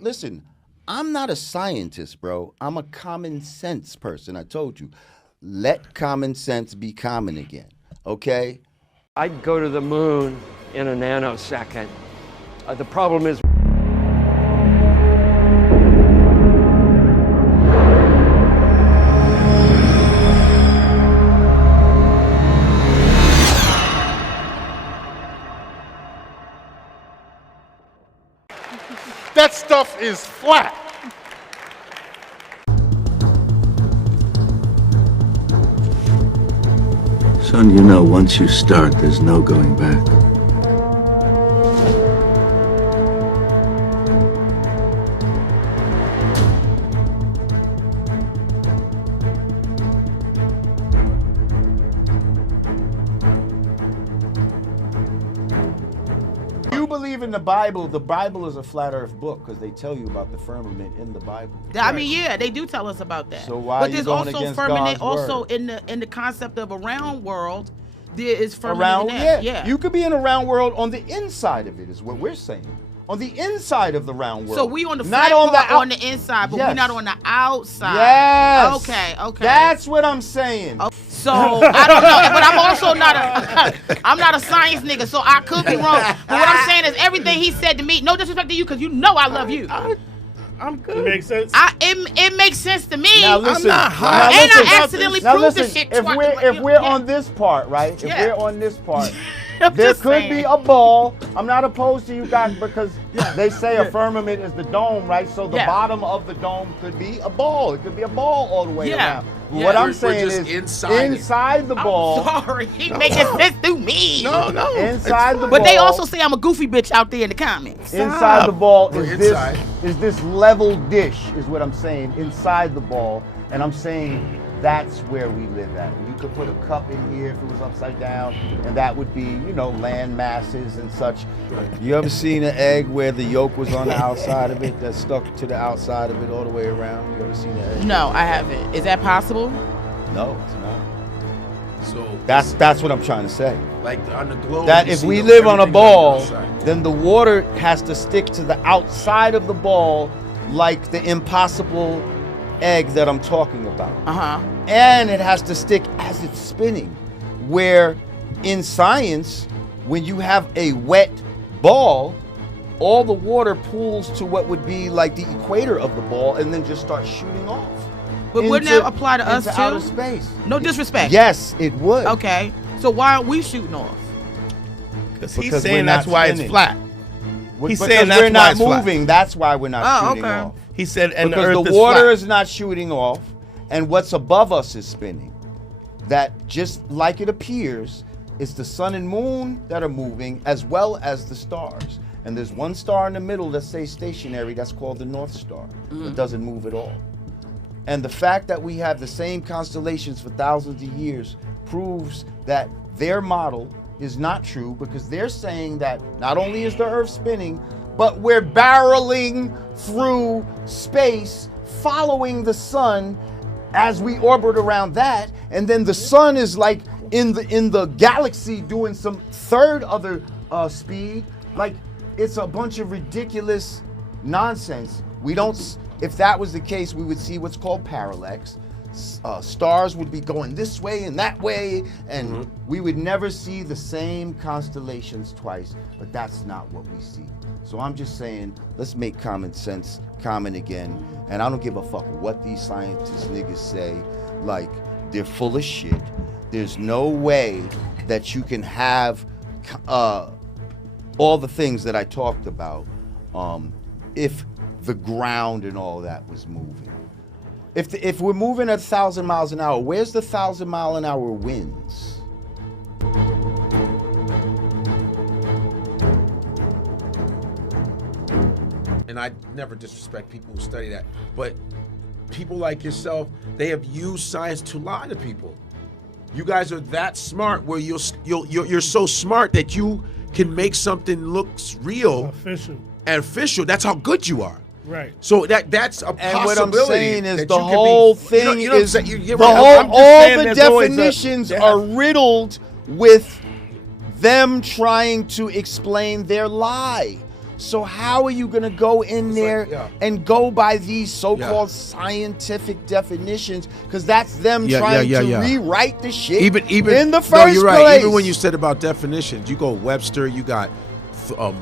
Listen, I'm not a scientist, bro. I'm a common sense person. I told you. Let common sense be common again, okay? I'd go to the moon in a nanosecond. The problem is That stuff is flat. Son, you know, once you start, there's no going back. You believe in the Bible is a flat earth book because they tell you about the firmament in the Bible. I mean, yeah, they do tell us about that. So why but are you there's going also against firmament God's also word? in the concept of a round world. There is firmament Around, in that. Yeah. You could be in a round world on the inside of it, is what we're saying. On the inside of the round world. So we on the not flat on part the on the inside, but Yes. we're not on the outside. Yes. Okay. That's what I'm saying. Oh, so I don't know, but I'm also not I'm not a science nigga, so I could be wrong. But what I'm saying is everything he said to me, no disrespect to you, because you know I love you. I'm good. Makes sense. It makes sense to me. Now listen, not high. and listen, I accidentally now proved listen, this shit if twice. we're Yeah. on this part, right? If Yeah. we're on this part, I'm there just could saying. be a ball. I'm not opposed to you guys because they say a firmament is the dome, right? So the Yeah. bottom of the dome could be a ball. It could be a ball all the way Yeah. around. Yeah. What I'm We're saying just is inside it. the ball, I'm sorry, he making sense through me. No. inside the ball. But they also say I'm a goofy bitch out there in the comments. Inside the ball We're is inside. this level dish, is what I'm saying. Inside the ball, and I'm saying that's where we live at. You could put a cup in here if it was upside down, and that would be, land masses and such. You ever seen an egg where the yolk was on the outside of it, that stuck to the outside of it all the way around? You ever seen an egg? No, I haven't. Is that possible? No, it's not. So That's what I'm trying to say. like on the globe. That you if see we the- live on a everything ball, outside. then the water has to stick to the outside of the ball like the impossible egg that I'm talking about. And it has to stick as it's spinning. Where in science, when you have a wet ball, all the water pools to what would be like the equator of the ball and then just starts shooting off. But wouldn't that apply to us into too? outer space. No disrespect. Yes, it would. Okay. So why aren't we shooting off? Because he's Because we're saying that's not why spinning. it's flat. He's Because saying that's we're why not it's flat. moving. That's why we're not shooting okay. off. He said, and Because the the earth is water flat. is not shooting off, and what's above us is spinning. That just like it appears, it's the sun and moon that are moving as well as the stars. And there's one star in the middle that stays stationary. That's called the North Star. It doesn't move at all. And the fact that we have the same constellations for thousands of years proves that their model is not true, because they're saying that not only is the Earth spinning, but we're barreling through space following the sun as we orbit around that, and then the sun is like in the galaxy doing some third other speed. Like, it's a bunch of ridiculous nonsense. We don't. If that was the case, we would see what's called parallax. Stars would be going this way and that way, and we would never see the same constellations twice. But that's not what we see. So I'm just saying, let's make common sense common again. And I don't give a fuck what these scientist niggas say. Like, they're full of shit. There's no way that you can have all the things that I talked about if the ground and all that was moving. If we're moving at 1,000 miles an hour, where's the 1,000-mile-an-hour winds? And I never disrespect people who study that, but people like yourself, they have used science to lie to people. You guys are that smart where you're so smart that you can make something looks real Official. and official. That's how good you are. Right. So that's a And possibility. what I'm saying is that the you could whole be, thing you know what I'm is saying? You get the what I'm- whole I'm just all saying the there's always a- definitions yeah. are riddled with them trying to explain their lie. So how are you gonna go in there and go by these so-called scientific definitions? Because that's them trying to rewrite the shit. Even in the first no, you're right. place. Even when you said about definitions, you go Webster, you got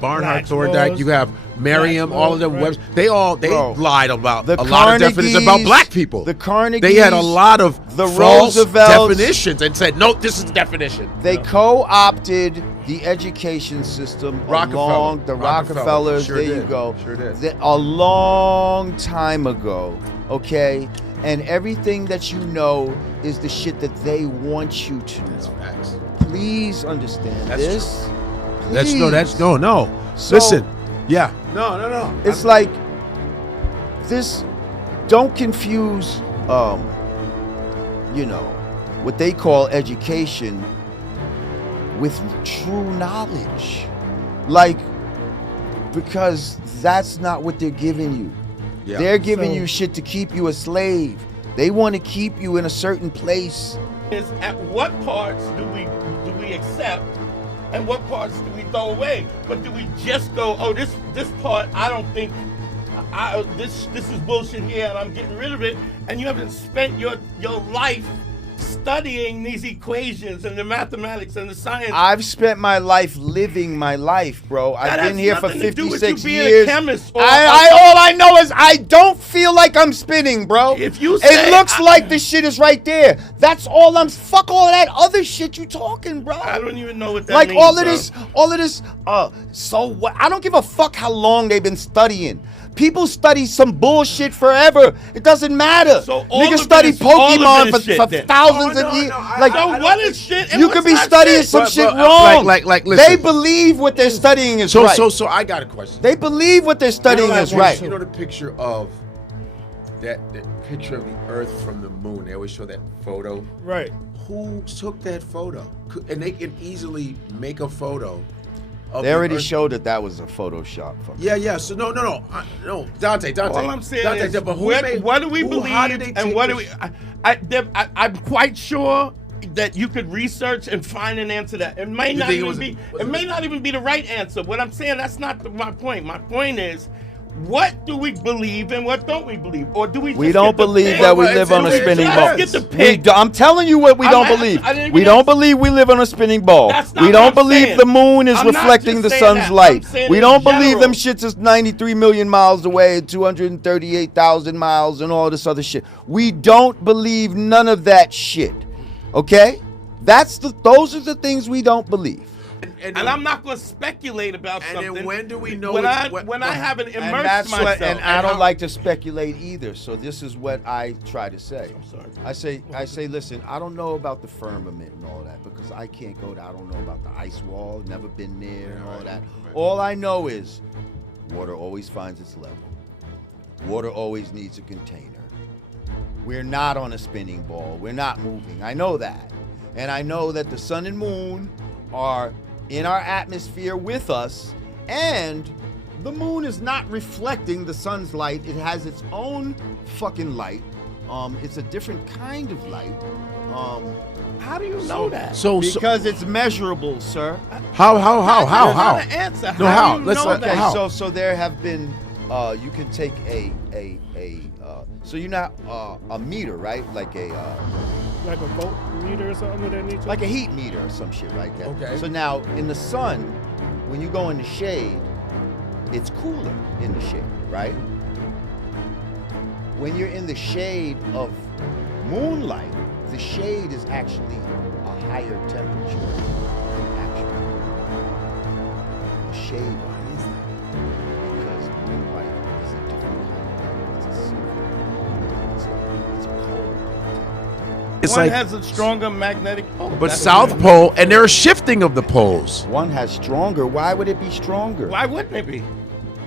Barnhart Thorndike, you have Merriam, all of them. Right. They lied about a lot of Carnegies, definitions about black people. The Carnegies, they had a lot of the false Roosevelts, definitions and said, no, this is the definition. They co-opted the education system along the Rockefellers. Sure there did. You go. Sure did. A long time ago, okay? And everything that you know is the shit that they want you to know. That's facts. Please understand this. True. Please. That's no. So- Listen. Yeah. No. It's like this. Don't confuse, what they call education with true knowledge. Like, because that's not what they're giving you. Yeah. They're giving you shit to keep you a slave. They want to keep you in a certain place. Is at what parts do we accept, and what parts do we throw away? But do we just go, oh, this part I don't think, this is bullshit here, and I'm getting rid of it, and you haven't spent your life studying these equations and the mathematics and the science. I've spent my life living my life, bro. I've been here for 56 years. A chemist or all I know is I don't feel like I'm spinning, bro. If you say, it looks like the shit is right there. That's all fuck all that other shit you talking, bro. I don't even know what that like means. all of this, so what? I don't give a fuck how long they've been studying. People study some bullshit forever. It doesn't matter. So all niggas of study it is- all Pokemon of it is for shit, then. thousands of years. So what is shit and You what's could be not studying shit? some But- shit but, wrong. like, they listen. believe what they're studying is So right. so I got a question. They believe what they're studying is right. You know the picture of that picture of the Earth from the moon? They always show that photo. Right. Who took that photo? And they can easily make a photo. Of They the already Earth. showed that was a Photoshop. Yeah. So no, Dante. All I'm saying Dante, is, but what do we how believe, did they and take what do this- we? I'm quite sure that you could research and find an answer that it may not think it even was- be. was It it- may not even be the right answer. What I'm saying, that's not my point. My point is, what do we believe and what don't we believe, or do we? We just don't get to believe pick? that we Well, live on a it's- spinning it's- ball. Get to pick. I'm telling you what we don't believe. I didn't We even don't ask- believe we live on a spinning ball. That's not We what don't I'm believe saying. the moon is I'm not reflecting the just saying sun's that. light. I'm saying We in don't believe them general. shits is 93 million miles away and 238,000 miles and all this other shit. We don't believe none of that shit. Okay? Those are the things we don't believe. And I'm not going to speculate about And then something. when do we know when it's- I haven't And immersed that's myself? what, and I don't how- like to speculate either. So this is what I try to say. I'm sorry. I say, listen, I don't know about the firmament and all that because I can't go there. I don't know about the ice wall, never been there and all that. All I know is water always finds its level. Water always needs a container. We're not on a spinning ball. We're not moving. I know that. And I know that the sun and moon are in our atmosphere with us, and the moon is not reflecting the sun's light. It has its own fucking light. It's a different kind of light. How do you know that? So Because it's measurable, sir. how? There's not an answer. No, how? how? Do you Let's know look that? at how. So there have been. You can take a so you know a meter, right? Like a Like a volt meter or something of that nature? like a heat meter or some shit like that. Okay. So now in the sun, when you go in the shade, it's cooler in the shade, right? When you're in the shade of moonlight, the shade is actually a higher temperature than actual. The shade, why is that? Because moonlight is a different kind of light. It's a silver. It's a cold. It's One like, has a stronger magnetic pole. but That's South what- Pole, and there are shifting of the poles. One has stronger. Why would it be stronger? Why wouldn't it be?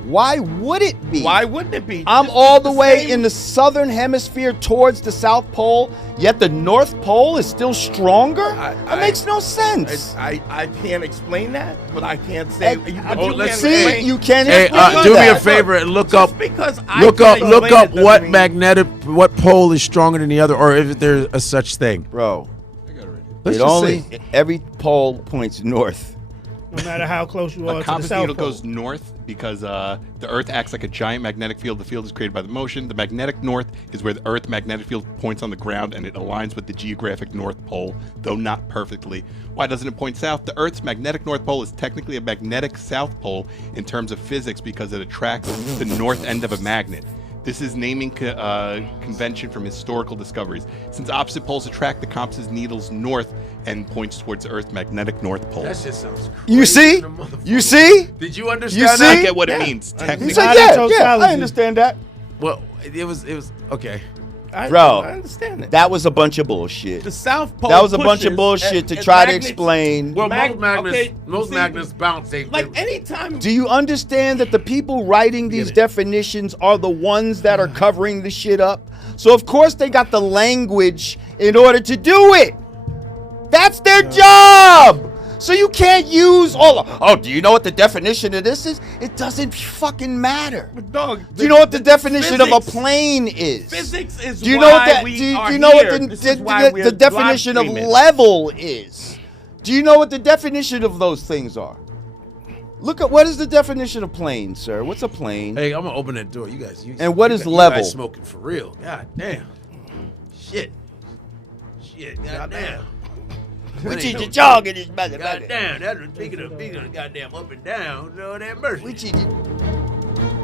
Why would it be? Why wouldn't it be? I'm This all is the way same- in the southern hemisphere towards the South Pole, yet the North Pole is still stronger? That makes no sense. I can't explain that, but I can't say. And- let's See, you can't Hey, explain do me a that. favor and look Just up. because I Look can't up explain it doesn't what mean- what pole is stronger than the other, or if there's a such thing. Bro, Let's it just only see. every pole points north. no matter how close you are A to the compass South needle Pole. goes north because the Earth acts like a giant magnetic field. The field is created by the motion. The magnetic north is where the Earth magnetic field points on the ground, and it aligns with the geographic North Pole, though not perfectly. Why doesn't it point south? The Earth's magnetic North Pole is technically a magnetic South Pole in terms of physics because it attracts the north end of a magnet. This is naming convention from historical discoveries. Since opposite poles attract, the compass needles north and points towards the Earth's magnetic North Pole. That shit sounds crazy. You see? in the motherfucker. You see? Did you understand You that? see? I get what it means. He Technically, said, Out of yeah, totality. I understand that. Well, it was okay. Bro, I understand that. That was a bunch of bullshit. The South Pole. That was a bunch of pushes bullshit to and try to magnets- explain. Well, Mag- okay, most see, magnets bounce. They Like anytime. Do you understand that the people writing these it. definitions are the ones that are covering the shit up? So of course they got the language in order to do it. That's their job. So you can't use all of, oh, do you know what the definition of this is? It doesn't fucking matter. But dog, Do you know what the definition of a physics- plane is? Physics is Do you why know what that? we Do you, are do you know here. what This is why the we're definition of live streaming. level is? Do you know what the definition of those things are? Look at what is the definition of plane, sir? What's a plane? Hey, I'm gonna open that door. You guys. And what you is guys- level? You guys smoking for real? God damn. Shit. God damn. We teach you jogging this mother. God damn. That was speaking of goddamn up and down. Lord have mercy. We teach you.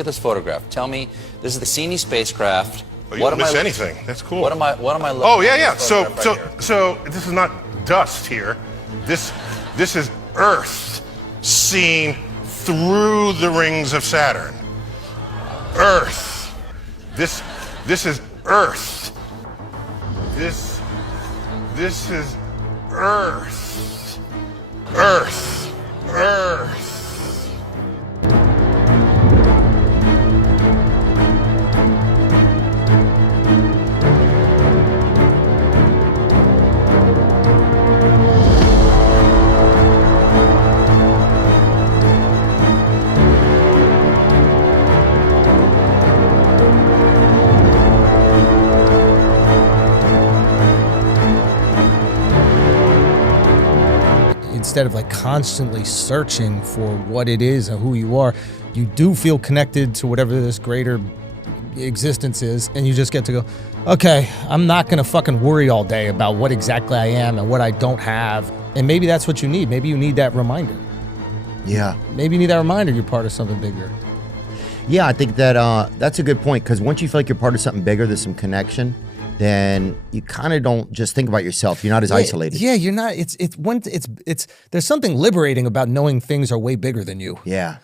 at this photograph. Tell me, this is the Cassini spacecraft. Oh, you don't miss anything. That's cool. What am I looking Oh, yeah, at yeah. this So photograph right this is not dust here. This is Earth seen through the rings of Saturn. Earth. This is Earth. This is Earth. Earth. Earth. Instead of like constantly searching for what it is and who you are, you do feel connected to whatever this greater existence is, and you just get to go, okay, I'm not gonna fucking worry all day about what exactly I am and what I don't have. And maybe that's what you need. Maybe you need that reminder. Yeah. Maybe you need that reminder you're part of something bigger. Yeah, I think that that's a good point, because once you feel like you're part of something bigger, there's some connection, then you kind of don't just think about yourself. You're not as isolated. Yeah, you're not. It's there's something liberating about knowing things are way bigger than you. Yeah.